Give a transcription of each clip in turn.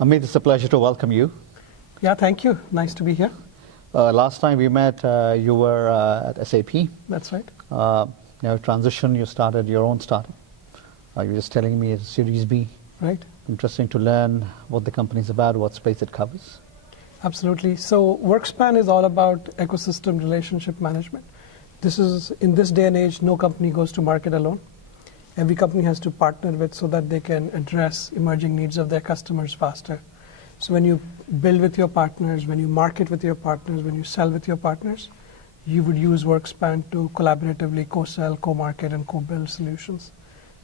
Amit, it's a pleasure to welcome you. Yeah, thank you. Nice to be here. Last time we met, you were at SAP. That's right. Now transition, you started your own startup. You were just telling me it's Series B. Right. Interesting to learn what the company is about, what space it covers. Absolutely. So WorkSpan is all about ecosystem relationship management. In this day and age, no company goes to market alone. Every company has to partner with so that they can address emerging needs of their customers faster. So when you build with your partners, when you market with your partners, when you sell with your partners, you would use WorkSpan to collaboratively co-sell, co-market, and co-build solutions.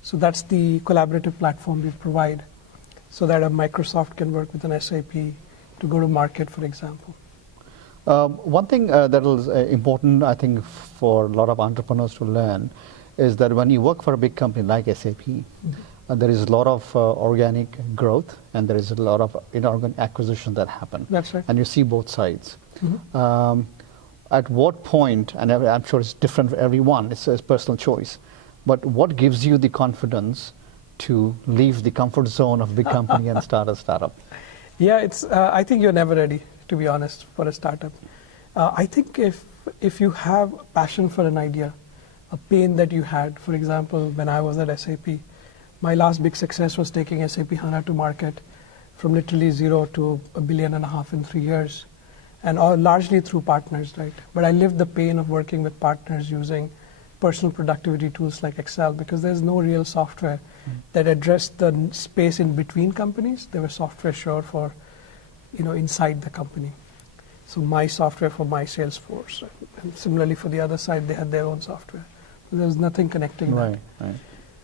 So that's the collaborative platform we provide so that a Microsoft can work with an SAP to go to market, for example. One thing that is important, I think, for a lot of entrepreneurs to learn is that when you work for a big company like SAP, there is a lot of organic growth and there is a lot of inorganic acquisition that happen. That's right. And you see both sides. At what point, and I'm sure it's different for everyone, it's a personal choice, but what gives you the confidence to leave the comfort zone of big company and start a startup? Yeah, I think you're never ready, to be honest, for a startup. I think if you have passion for an idea, a pain that you had, for example, when I was at SAP, my last big success was taking SAP HANA to market from literally 0 to $1.5 billion in 3 years, and largely through partners, right? But I lived the pain of working with partners using personal productivity tools like Excel because there's no real software that addressed the space in between companies. There was software sure for, inside the company. So my software for my Salesforce, and similarly for the other side, they had their own software. There's nothing connecting that. Right.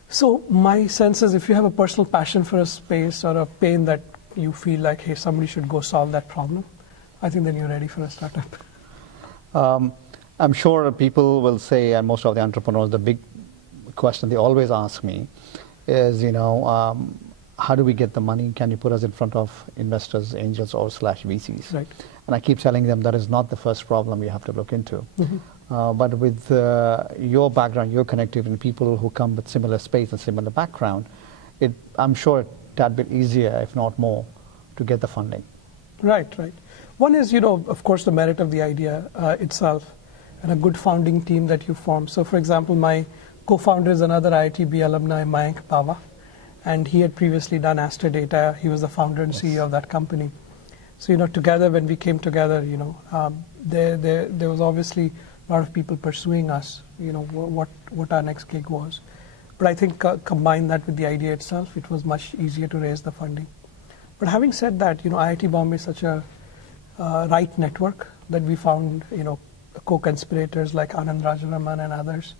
So my sense is if you have a personal passion for a space or a pain that you feel like, hey, somebody should go solve that problem, I think then you're ready for a startup. I'm sure people will say, and most of the entrepreneurs, the big question they always ask me is, how do we get the money? Can you put us in front of investors, angels, or /VCs? Right. And I keep telling them that is not the first problem you have to look into. But with your background, your connectivity, people who come with similar space and similar background, I'm sure a tad bit easier, if not more, to get the funding. Right. One is, of course, the merit of the idea itself and a good founding team that you form. So, for example, my co-founder is another IITB alumni, Mayank Pava, and he had previously done Aster Data. He was the founder and CEO of that company. So, together, when we came together, there was obviously a lot of people pursuing us, what our next gig was. But I think combine that with the idea itself, it was much easier to raise the funding. But having said that, IIT Bombay is such a right network that we found, co-conspirators like Anand Rajaraman and others,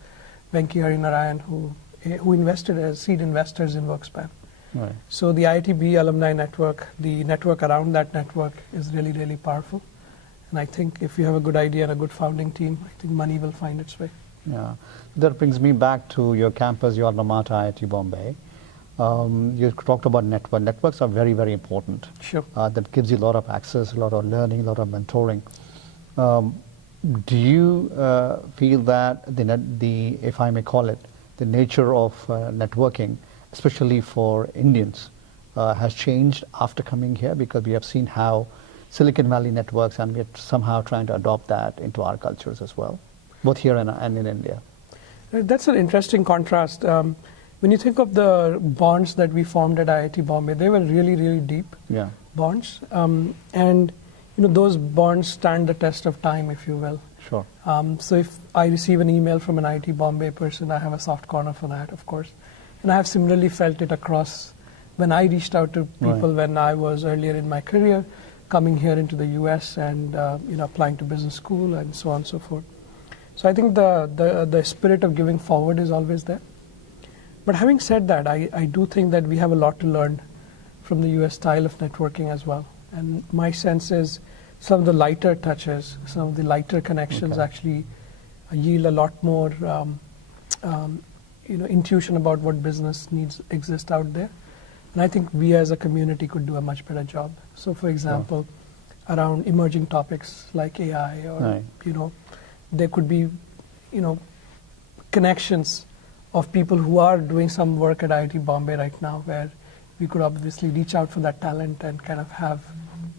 Venki Harinarayan, who invested as seed investors in WorkSpan. Right. So the IITB alumni network, the network around that network is really, really powerful. And I think if you have a good idea and a good founding team, I think money will find its way. Yeah, that brings me back to your campus, your alma mater, IIT Bombay. You talked about network. Networks are very, very important. Sure. That gives you a lot of access, a lot of learning, a lot of mentoring. Do you feel that if I may call it, the nature of networking, especially for Indians, has changed after coming here? Because we have seen how Silicon Valley networks, and we're somehow trying to adopt that into our cultures as well, both here and in India. That's an interesting contrast. When you think of the bonds that we formed at IIT Bombay, they were really, really deep bonds. And those bonds stand the test of time, if you will. Sure. So if I receive an email from an IIT Bombay person, I have a soft corner for that, of course. And I have similarly felt it across when I reached out to people when I was earlier in my career, coming here into the US and applying to business school and so on and so forth. So I think the spirit of giving forward is always there. But having said that, I do think that we have a lot to learn from the US style of networking as well. And my sense is some of the lighter touches, some of the lighter connections actually yield a lot more intuition about what business needs exist out there. And I think we as a community could do a much better job. So for example, around emerging topics like AI or, there could be, connections of people who are doing some work at IIT Bombay right now where we could obviously reach out for that talent and kind of have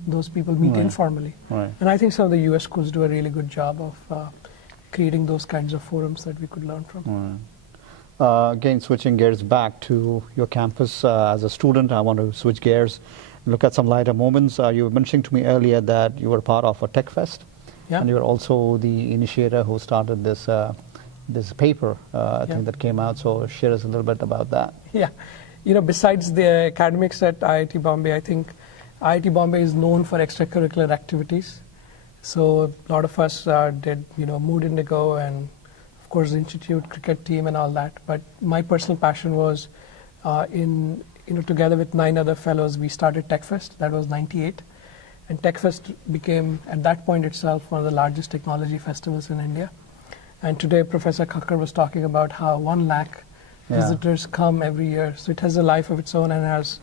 those people meet informally. Right. And I think some of the US schools do a really good job of creating those kinds of forums that we could learn from. Again, switching gears back to your campus, as a student, I want to switch gears and look at some lighter moments. You were mentioning to me earlier that you were part of a Tech Fest, and you were also the initiator who started this this paper, I think, that came out. So share us a little bit about that. Yeah. You know, besides the academics at IIT Bombay, I think IIT Bombay is known for extracurricular activities. So a lot of us did, Mood Indigo and, of course, the Institute cricket team and all that. But my personal passion was together with 9 other fellows, we started TechFest. That was '98. And TechFest became, at that point itself, one of the largest technology festivals in India. And today, Professor Khakkar was talking about how 1 lakh visitors come every year. So it has a life of its own and has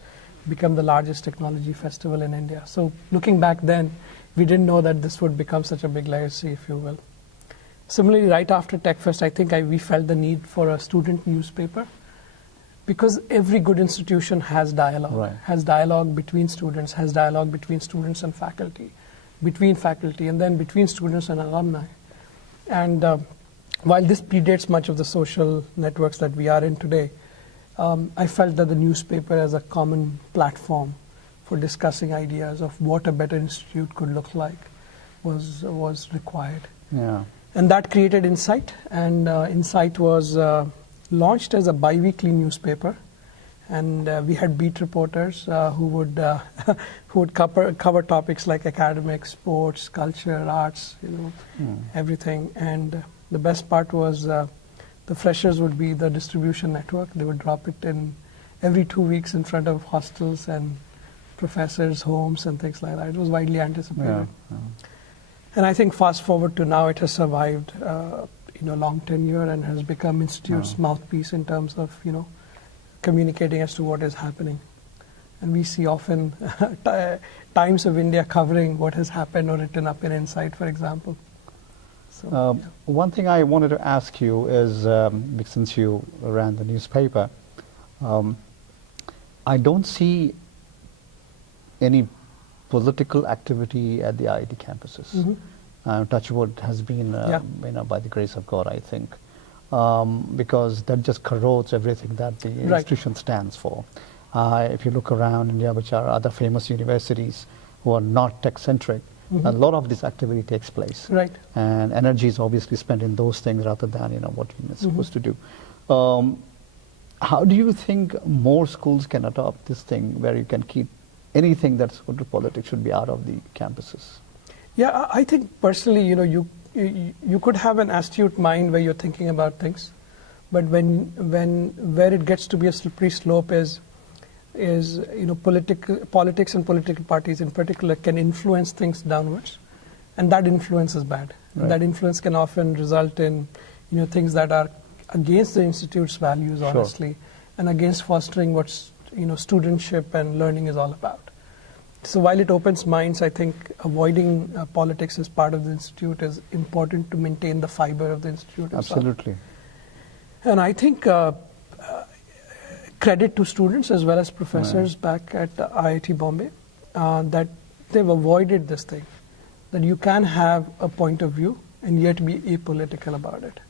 become the largest technology festival in India. So looking back then, we didn't know that this would become such a big legacy, if you will. Similarly, right after TechFest, I think we felt the need for a student newspaper, because every good institution has dialogue, has dialogue between students, has dialogue between students and faculty, between faculty, and then between students and alumni. And while this predates much of the social networks that we are in today, I felt that the newspaper as a common platform for discussing ideas of what a better institute could look like was required. Yeah. And that created Insight, and Insight was launched as a bi-weekly newspaper, and we had beat reporters who would cover topics like academics, sports, culture, arts, everything. And the best part was the freshers would be the distribution network. They would drop it in every 2 weeks in front of hostels and professors' homes and things like that. It was widely anticipated. And I think fast forward to now, it has survived long tenure and has become Institute's mouthpiece in terms of communicating as to what is happening. And we see often Times of India covering what has happened or written up in Insight, for example. So, one thing I wanted to ask you is, since you ran the newspaper, I don't see any political activity at the IIT campuses. Touchwood has been, by the grace of God, I think, because that just corrodes everything that the institution stands for. If you look around India, which are other famous universities who are not tech-centric, a lot of this activity takes place. And energy is obviously spent in those things rather than what you're supposed to do. How do you think more schools can adopt this thing where you can keep anything that's good to politics should be out of the campuses? Yeah, I think personally, you could have an astute mind where you're thinking about things, but where it gets to be a slippery slope is politics and political parties in particular can influence things downwards, and that influence is bad. That influence can often result in things that are against the institute's values, honestly, and against fostering what studentship and learning is all about. So while it opens minds, I think avoiding politics as part of the institute is important to maintain the fiber of the institute itself. Absolutely. And I think credit to students as well as professors back at IIT Bombay that they've avoided this thing, that you can have a point of view and yet be apolitical about it.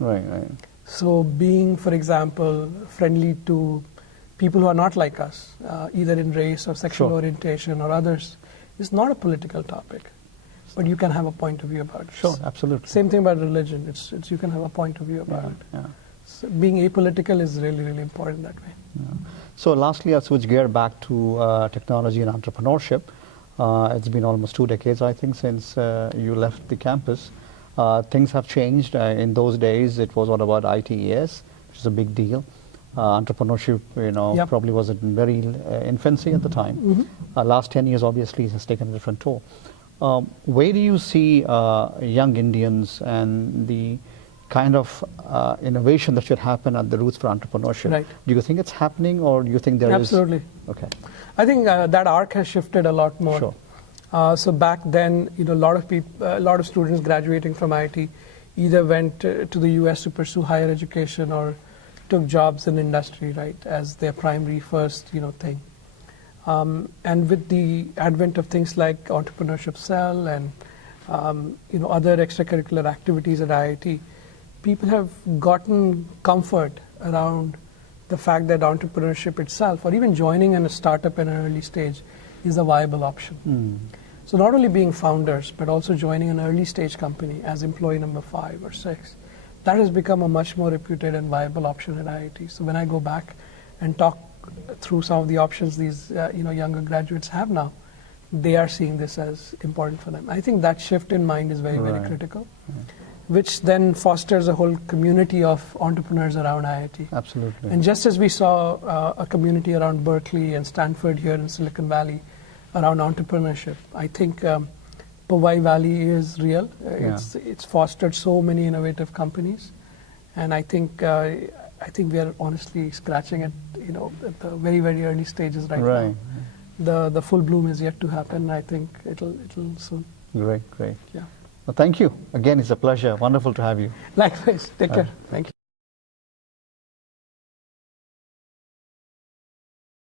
So being, for example, friendly to people who are not like us, either in race or sexual orientation or others, is not a political topic, but you can have a point of view about it. Absolutely. Same thing about religion. It's you can have a point of view about it. So being apolitical is really, really important that way. So lastly, I'll switch gear back to technology and entrepreneurship. It's been almost 2 decades, I think, since you left the campus. Things have changed. In those days, it was all about ITES, which is a big deal. Entrepreneurship, probably was in very infancy at the time. Last 10 years, obviously, has taken a different toll. Where do you see young Indians and the kind of innovation that should happen at the roots for entrepreneurship? Do you think it's happening, or do you think there is? Absolutely. Okay. I think that arc has shifted a lot more. So back then, a lot of students graduating from IIT either went to the US to pursue higher education or took jobs in industry, as their primary first, thing. And with the advent of things like Entrepreneurship Cell and other extracurricular activities at IIT, people have gotten comfort around the fact that entrepreneurship itself, or even joining in a startup in an early stage, is a viable option. So not only being founders, but also joining an early stage company as employee number 5 or 6, that has become a much more reputed and viable option at IIT. So when I go back and talk through some of the options these younger graduates have now, they are seeing this as important for them. I think that shift in mind is very, very critical, which then fosters a whole community of entrepreneurs around IIT. Absolutely. And just as we saw a community around Berkeley and Stanford here in Silicon Valley around entrepreneurship, I think Powai Valley is real. It's fostered so many innovative companies, and I think we are honestly scratching at at the very, very early stages right now. The full bloom is yet to happen. I think it'll soon. Great. Yeah. Well, thank you again. It's a pleasure. Wonderful to have you. Likewise. Take care. Thank you.